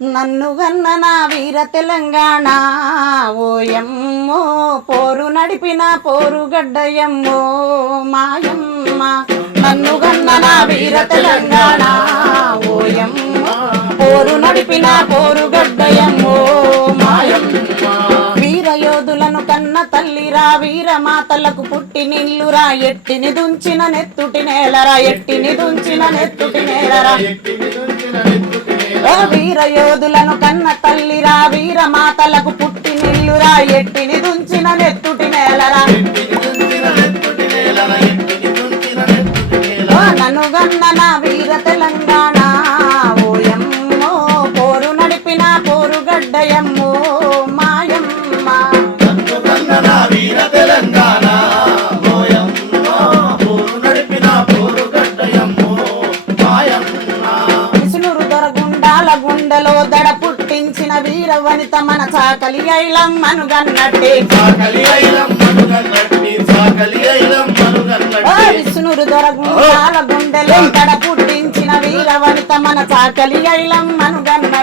నన్ను గన్న నా వీర తెలంగాణ ఓయమ్మో పోరు నడిపిన పోరుగడ్డయమ్మో మాయమ్మ నన్ను గన్న నా వీర తెలంగాణ ఓయమ్మో పోరు నడిపిన పోరుగడ్డయమ్మో మాయమ్మ వీర యోధులను కన్న తల్లిరా వీర మాతలకు పుట్టి నిల్లురా ఎట్టిని దుంచిన నెత్తుటి నేలరా ఎట్టిని దుంచిన నెత్తుటి నేలరా వీర యోధులను కన్న తల్లిరా వీర మాతలకు పుట్టి నిల్లురా ఎట్టిని దుంచిన నెత్తుటి నేలరా నన్ను గన్న నా వీర తెలంగాణ ఓయమ్మో పోరు నడిపిన పోరుగడ్డయమ్మో మాయమ్మ వీర తెలంగాణ ఓయమ్మో పోరు నడిపిన పోరుగడ్డయమ్మో మాయమ్మ విష్ణురు దొరగుండాల గుండెలో దడ పుట్టించిన వీర వనిత మన చాకలి ఐలమ్మను గన్నట్టే విష్ణురు దొరగుండాల గుండెలో దడ పుట్టించిన వీర వనిత మన చాకలి ఐలమ్మను గన్నట్టే